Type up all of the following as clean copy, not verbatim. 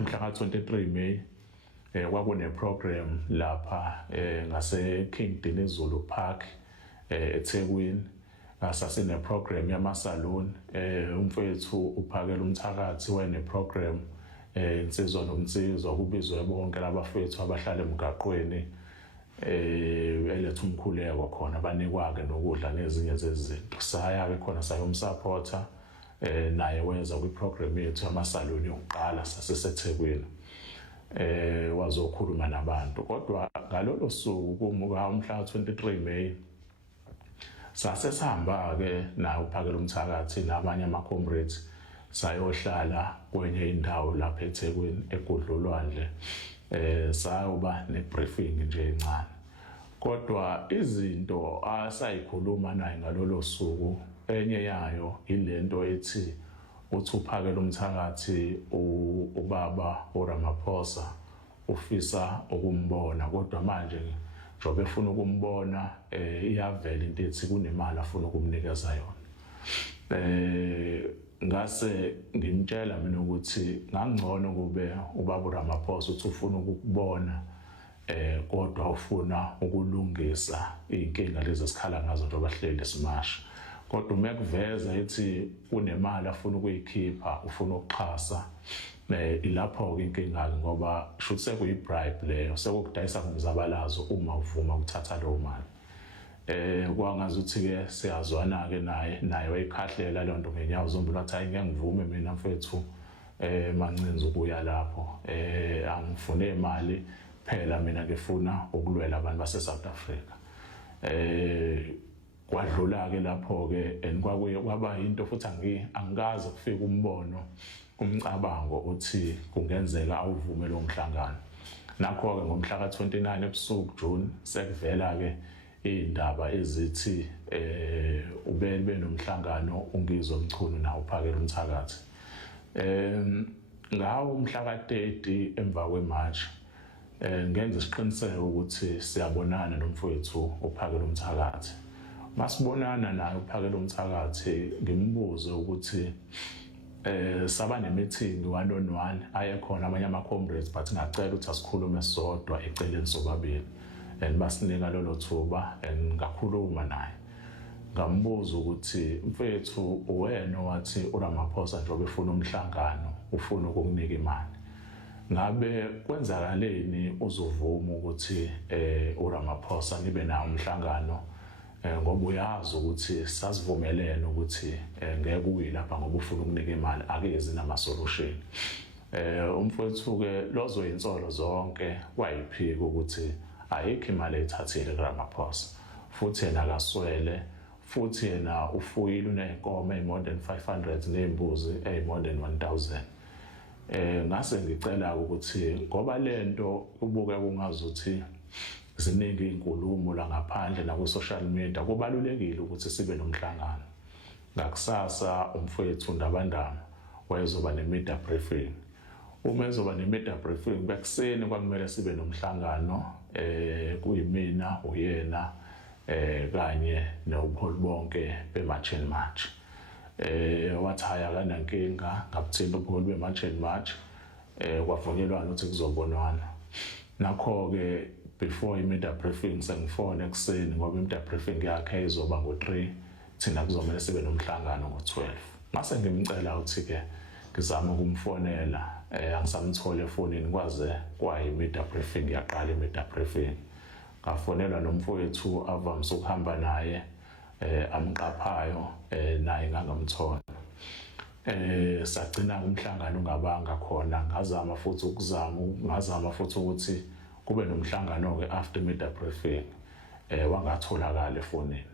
mhla ka-23 May kwakune program lapha ngase King Dinizulu Park eThekwini. Sasine program yama salon. Umfowethu uphakela umthakathi wayene program insizwa nomnsizwa kubizwe bonke labafowethu abahlala emgaqweni eletha umkhuleko khona banikwa-ke nokudla nezinye zezinto. Saya-ke khona sayomsupporta naye weza kwi-program yethu yamasaloni yokuqala saseseThekwini wazokhuluma nabantu. Kodwa ngalolo suku mhla 23 May sasesihamba-ke naye uphakela umthakathi nabanye ama-comrades sayohlala kwenye indawo lapha eThekwini eGudlulwandle. Sayoba ne-briefing nje encane. Kodwa izinto asayikhuluma naye ngalolo suku enye yayo ilento ethi uthi uphakela umthakathi ubaba uRamaphosa ufisa ukumbona, kodwa manje njobe efuna ukumbona iyavela into ethi kunemali afuna ukumnikeza yona. Ngase ngimtshela mina ukuthi ngangcono kube ubaba uRamaphosa uthi ufuna ukukubona kodwa ufuna ukulungisa inkinga lezi esikhala ngazo njengoba hleli simasha. Kodwa uma kuveza ethi kunemali afuna ukuyikhipha ufuna ukuxhasa ilapho-ke inkinga-ke ngoba shuthi sekuyi-bribe leyo, sekukudayisa ngomzabalazo uma uvuma ukuthatha leyo mali. Kwangazuthi-ke siyazwana-ke naye wayikhahlela leyo nto ngenyawo zombili wathi hayi ngeke ngivume mina mfethu Mancinza ukuya lapho. Angifune imali phela mina ngifuna ukulwela abantu base-South Africa. Kwadlula-ke lapho-ke and kwaba into futhi angikaze kufika umcabango uthi kungenzeka awuvume lo mhlangano. Nakho-ke ngomhla ka-29 ebusuku June sekuvela-ke iy'ndaba ezithi benomhlangano uNgizwa Mchunu nawo uphakela umthakathi. Ngawo umhla ka-30 emva kweMarch ngenza isiqiniseko ukuthi siyabonana nomfowethu uphakela umthakathi. Masibonana naye uphakela umthakathi ngimbuze ukuthi saba ne-meeting one-on-one ayekhona amanye ama-comrades but ngacela ukuthi asikhulume sodwa eceleni sobabili and basinika lolo thuba and ngakhuluma naye. Ngambuza ukuthi mfethu uwena wathi uRamaphosa njengoba efuna umhlangano ufuna ukukunika imali. Ngabe kwenzakaleni uzovuma ukuthi uRamaphosa nibe nawo umhlangano ngoba uyazi ukuthi sasivumelene ukuthi ngeke uyilapha ngoba ufuna ukunika imali akezi nama-solution. Umfowethu-ke lozoyinsolo zonke wayiphika ukuthi ayikho imali eyithathile kuRamaphosa futhi yena akaswele futhi yena ufuyile uney'nkomo more than 500 ney'mbuzi more than 1000. Ngase ngicela ukuthi ngoba lento ubuke kungazuthi ziningi iy'nkulumo la ngaphandle nakwi-social media kubalulekile ukuthi sibe nomhlangano. Ngakusasa umfowethu Ndabandama wayezoba ne-media briefing. Uma ezoba ne-media briefing bekuseni kwakumele sibe nomhlangano kuyimina uyena kanye nobuholi bonke be-March and March. Wathi hhayi akanankinga ngabuthinta ubuholi be-March and March kwavunyelwana ukuthi kuzobonwana. Nakho-ke before i-media briefing sengifona ekuseni ngoba i-media briefing yakhe izoba ngo-3 thina kuzomele sibe nomhlangano ngo-12. Mase ngimcela ukuthi-ke ngizama ukumfonela angisamthole efonini kwaze kwayi-media briefing yaqala i-media briefing. Ngafonelwa nomfowethu avamise ukuhamba naye amqaphayo naye ngangamthola. Sagcina umhlangano ungabanga khona ngazama futhi ukuthi kube nomhlangano-ke after media briefing wangatholakala efonini.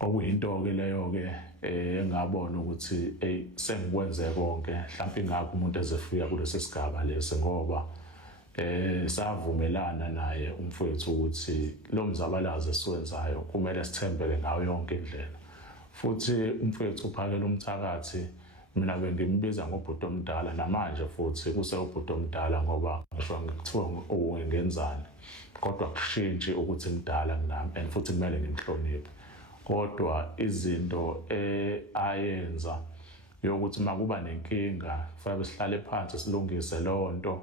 Okuyinto-ke leyo-ke engabona ukuthi sengikwenze konke mhlawumbe ingakho umuntu ezefika kulesi sigaba lesi ngoba savumelana naye umfowethu ukuthi lo mzabalazo esiwenzayo kumele sithembeke ngayo yonke indlela. Futhi umfowethu uphakela umthakathi mina bengimbiza ngobhuti omdala namanje futhi kusewubhuti omdala ngoba ngisho ngikuthiwa ungenzani kodwa kushintshi ukuthi mdala kunami and futhi kumele ngimhloniphe. Kodwa izinto ayenza yokuthi makuba nenkinga kufanele sihlale phansi silungise leyo nto,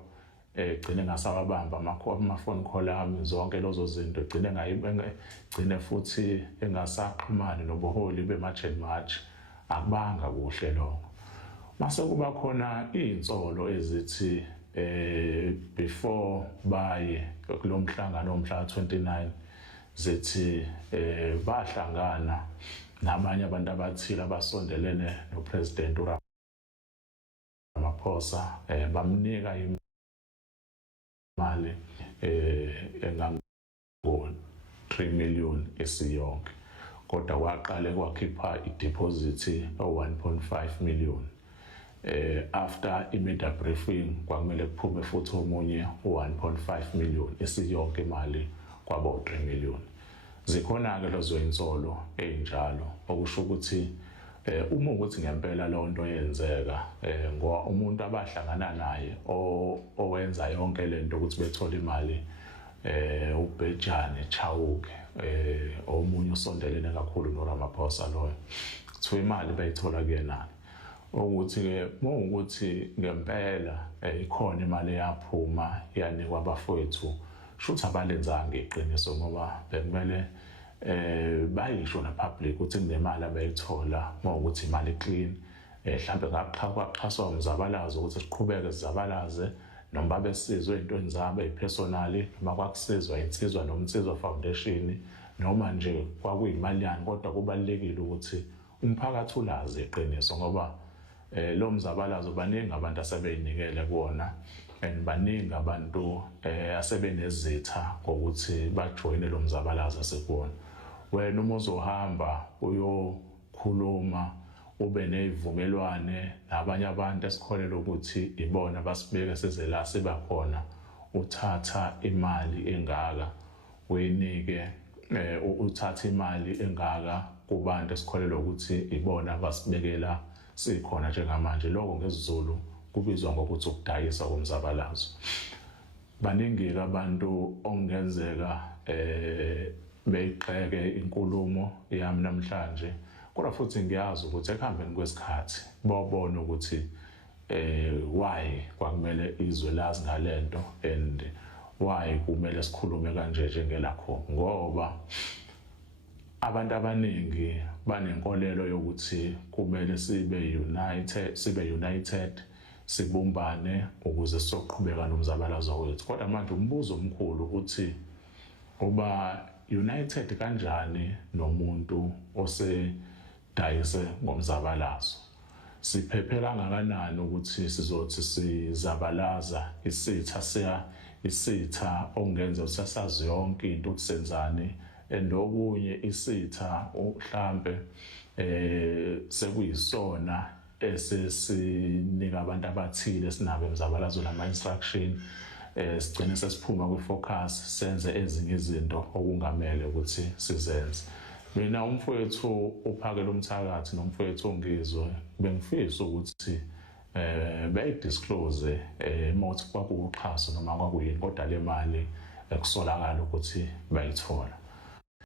gcine ngasawabamba ama-phone call ami, zonke lezo zinto gcine futhi engasaxhumani nobuholi bema-Gen March. Akubanga kuhle lokho. Mase kuba khona iy'nsolo ezithi before baye kulo mhlangano womhla 29 zithi bahlangana nabanye abantu abathile abasondelene noPresident uRamaphosa, bamnika imali engango-3 million esiyonke, kodwa kwaqale kwakhipha ideposit o-1.5 million. After i-media briefing kwakumele kuphume futhi omunye u-1.5 million esiyonke imali kwabo-3 million. Zikhona-ke lezo insolo ey'njalo, okusho ukuthi uma ukuthi ngempela leyo nto yenzeka, ngoba umuntu abahlangana naye owenza yonke le nto ukuthi bethole imali, uBhejane Chauke, omunye usondelene kakhulu noRamaphosa loyo, kuthiwa imali bayithola kuyenani. Ukuthi-ke mawukuthi ngempela ikhona imali yaphuma yanikwa abafowethu, shuthi abalenzanga iqiniso, ngoba bekumele bayisho na-public ukuthi kunemali abayithola mawukuthi imali clean. Mhlambe kwaxhaswa umzabalazo ukuthi siqhubeke sizabalaze, noma babesizwe ey'ntweni zabo ey'personali, noma kwakusizwa insizwa nomnsizwa foundation, noma nje kwakuyimali yani, kodwa kubalulekile ukuthi umphakathi ulazi iqiniso, ngoba lo mzabalazo baningi abantu asebey'nikele kuwona, and baningi abantu asebenezitha ngokuthi bajoyine lo mzabalazo asekuwona. Wena uma uzohamba uyokhuluma ube nezivumelwane nabanye abantu esikholelwa ukuthi ibona basibeke size la sibakhona, uthatha imali engaka uyinike, uthatha imali engaka kubantu esikholelwa ukuthi ibona basibekela sikhona njengamanje. Lokho ngesiZulu kubizwa ngokuthi ukudayisa komzabalazo. Baningi-ke abantu okungenzeka beyigxeke inkulumo yami namhlanje, kodwa futhi ngiyazi ukuthi ekuhambeni kwesikhathi babona ukuthi why kwakumele izwe lazi ngalento, and why kumele sikhulume kanje njengelakho, ngoba abantu abaningi banenkolelo yokuthi kumele sibe united, sibumbane ukuze sizoqhubeka nomzabalazo wethu. Kodwa manje umbuzo omkhulu uthi uba united kanjani nomuntu osedayise ngomzabalazo? Siphephe kangakanani ukuthi sizothi sizabalaza isitha ongenza usasazi yonke into ukuthi senzani, and okunye isitha mhlambe sekuyisona esesinika abantu abathile sinabo emzabalazo nama-instruction, sigcine sesiphuma kwi-focus senze ezinye izinto okungamele ukuthi sizenze. Mina umfowethu uPhakela uMthakathi nomfowethu uNgizwe bengifisa ukuthi bayidisclose mawuthi kwakuwuxhaso noma kwakuyini, kodwa le mali ekusolakala ukuthi bayithola.